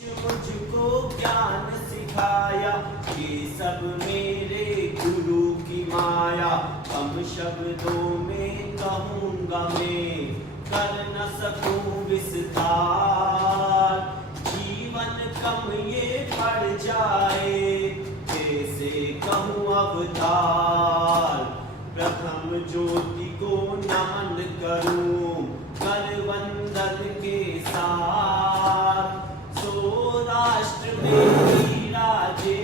मुझको ज्ञान सिखाया, ये सब मेरे गुरु की माया। कम शब्दों में कहूँगा मैं, कर न सकूँ विस्तार। जीवन कम ये पड़ जाए, कैसे कहूँ अवतार। प्रथम ज्योति को नमन करूँ, कर वंदन के साथ। सौराष्ट्र में राजे,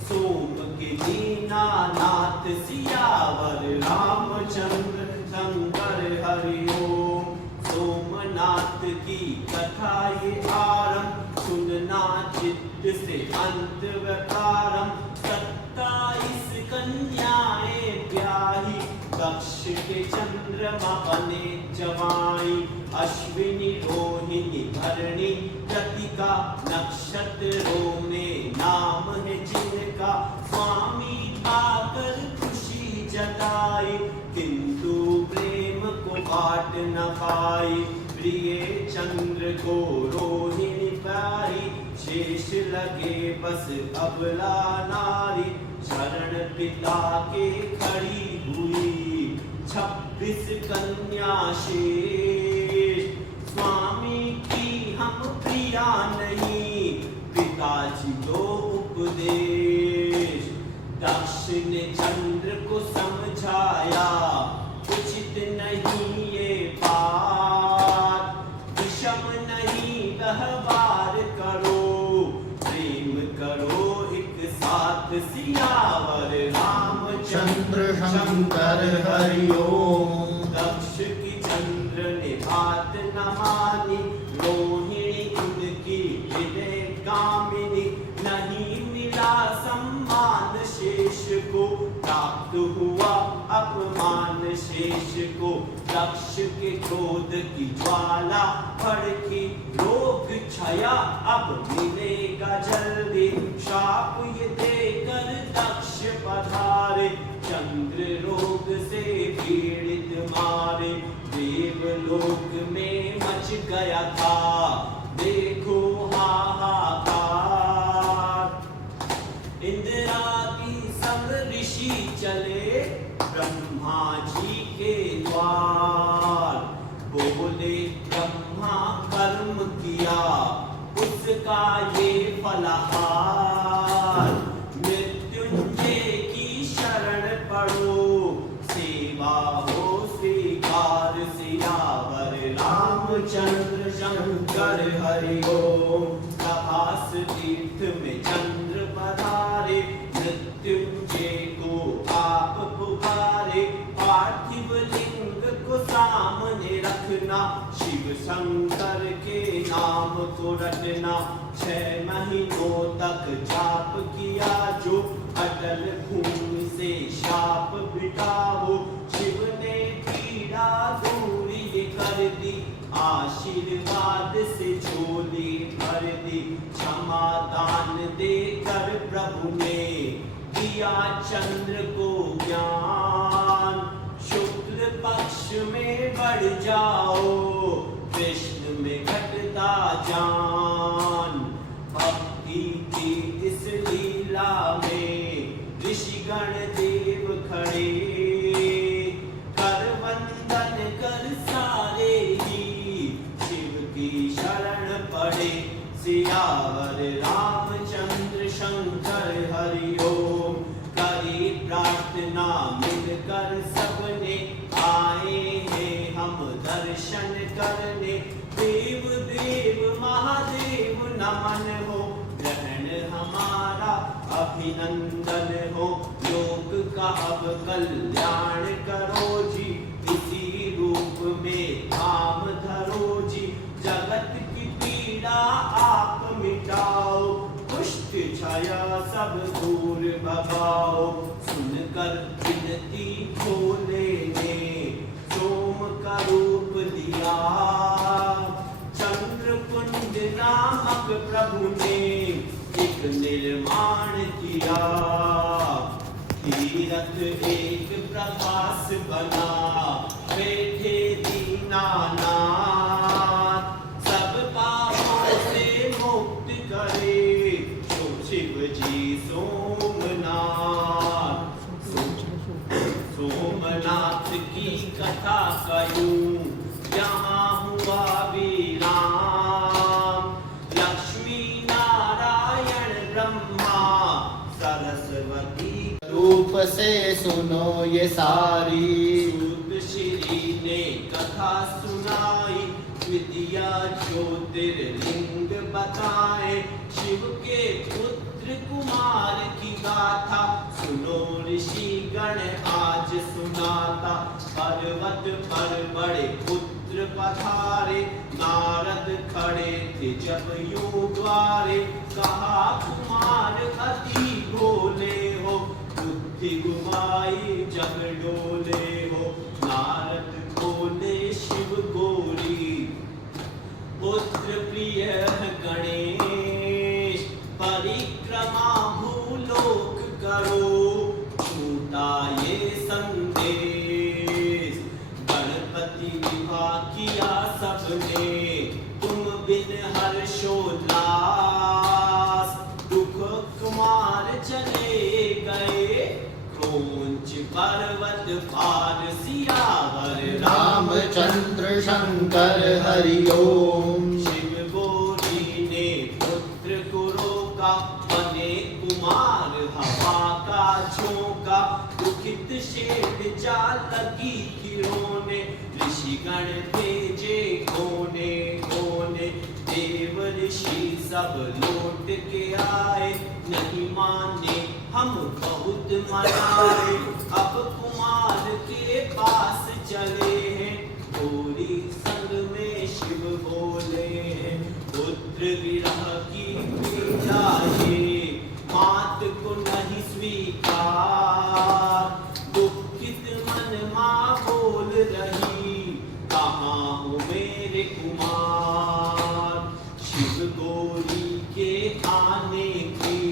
सोम के दीनानाथ। सियावर रामचंद्र शंकर हरि ओम। सोमनाथ की कथा ये आरंभ, सुनना चित्त से अंत व प्रारंभ। 27 कन्याएं ब्याही, दक्ष के चंद्रमा बने जवाई। अश्विनी रोहिणी भरणी कृतिका, नक्षत्रों में नाम है जिनका। स्वामी पाकर खुशी जताई, किंतु प्रेम को बांट न पाई। प्रिय चंद्र को रोहिणी प्यारी, शेष लगे बस अबला नारी। शरण पिता के खड़ी हुई, 26 कन्या शेष। स्वामी की हम प्रिया नहीं, पिताजी दो उपदेश। दक्ष ने चंद्र को समझाया, उचित नहीं ये बात। विषम नहीं व्यवहार करो, प्रेम करो एक साथ। सियावर रामचंद्र शंकर हरि ओम। दक्ष की चंद्र ने बात न मानी, रोहिणी उनकी हृदय कामिनी। नहीं मिला सम्मान शेष को, प्राप्त हुआ अपमान शेष को। दक्ष के क्रोध की ज्वाला भड़की, रोग क्षया अब मिलेगा जल्दी। शाप ये देकर दक्ष पधारे, चंद्र रोग से पीड़ित मारे। देवलोक में मच गया था, देखो हाहाकार। इंद्रादि सब ऋषि चले, ब्रह्मा जी के द्वार। बोले ब्रह्मा कर्म किया, उसका ये फलहार। मृत्युंजय की शरण पड़ो, सेवा हो स्वीकार। सियावर रामचंद्र शंकर हरि ओम। प्रभास तीर्थ में चंद्र पधारे, मृत्युंजय को आप पुकारे। पार्थिव लिंग को सामने रखना, शिव शंकर के नाम को रटना। 6 महीनों तक जाप किया जो, अटल भूमि से शाप मिटाओ। शिव ने पीड़ा दूर ये कर दी, आशीर्वाद से झोली भर दी। क्षमा दान देकर प्रभु ने दिया चंद्र को ज्ञान। शुक्ल पक्ष में बढ़ जाओ, कृष्ण में घटता जान। भक्ति की इस लीला में ऋषिगण देव खड़े, कर वंदन कर सारे ही, शिव की शरण पड़े। सियावर रामचंद्र शंकर हरि ओम। करे प्रार्थना मिलकर सबने, आए हैं हम दर्शन करने। देव देव महादेव नमन हो, ग्रहण हमारा अभिनंदन हो। लोक का अब कल्याण करो जी, इसी रूप में धाम धरो जी। जगत की पीड़ा आप मिटाओ, दुष्ट छाया सब दूर भगाओ। सुनकर विनती भोले ने, सोम का रूप लिया। चंद्रकुंड नामक प्रभु ने एक निर्माण किया। तीरथ एक प्रकाश बना, बैठे दीनानाथ। सब पापों से मुक्त रूप से सुनो ये सारी। सूत श्री ने कथा सुनाई, विद्या ज्योतिर्लिंग बताए, शिव के पुत्र कुमार की गाथा, सुनो ऋषि गण आज सुनाता। पर्वत पर बड़े पुत्र पधारे, नारद खड़े थे जब यूं द्वारे, कहा कुमार अति भोले हो, बुद्धि गुमाई जब डोले हो। नारद बोले शिव गोरी, पुत्र प्रिय गणेश, परिक्रमा भूलोक करो, छूटा ये संदेश। गणपति विवाह किया सबने, तुम बिन हर्षोल्लास, दुख कुमार चले गए, क्रोंच पर्वत पार सियावर रामचंद्र शंकर हरि ओम। शिव गोरी ने पुत्र को रोका, बने कुमार हवा का झोंका, दुखित शेष जा लगी थी रोने, ऋषिगण भेजे कोने कोने, देव ऋषि सब लौट के आए, नहीं माने हम बहुत मनाए, अब कुमार के पास चले हैं, गोरी संग में शिव बोले हैं। पुत्र विरह की पीड़ा ये, मात को नहीं स्वीकार, दुखित मन माँ बोल रही, कहाँ हो मेरे कुमार। शिव गोरी के आने की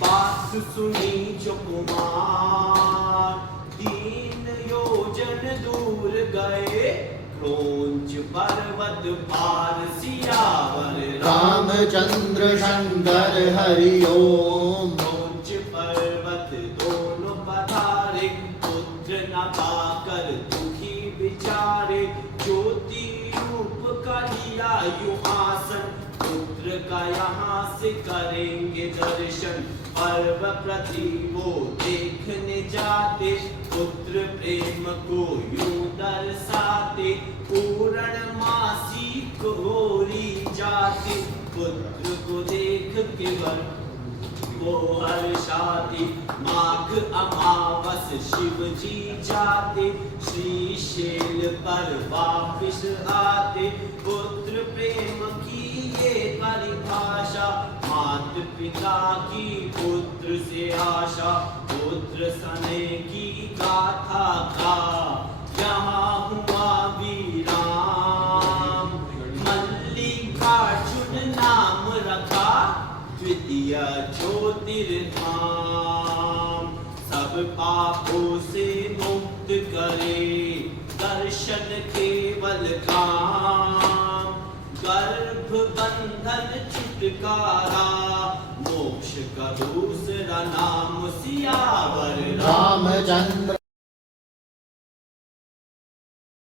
बात सुनी जो कुमार, 3 योजन दूर गए, क्रोंच पर्वत पार सियावर रामचंद्र शंकर हरि ओम। क्रोंच पर्वत दोनों पधारे, पुत्र न पाकर दुखी बिचारे, ज्योति रूप का लिया यूं आसन, पुत्र का यहाँ से करेंगे दर्शन। पर्व प्रति वो देखने जाते, पुत्र प्रेम को यूं दर्शाते, पूर्णमासी को गोरी जाते, पुत्र को देख के वर वो हर्षाते। माघ अमावस शिव जी जाते, श्रीशैल पर वापिस आते, पुत्र प्रेम की ये परिभाषा, मात पिता की पुत्र से आशा, पुत्र सने की गाथा का यहाँ हुआ विराम। मल्लिकार्जुन नाम रखा, द्वितीय ज्योतिर्धाम, सब पापों से मुक्त करे, दर्शन केवल काम, गर्भ बंधन छुटकारा, मोक्ष का दूसरा नाम सियावर रामचंद्र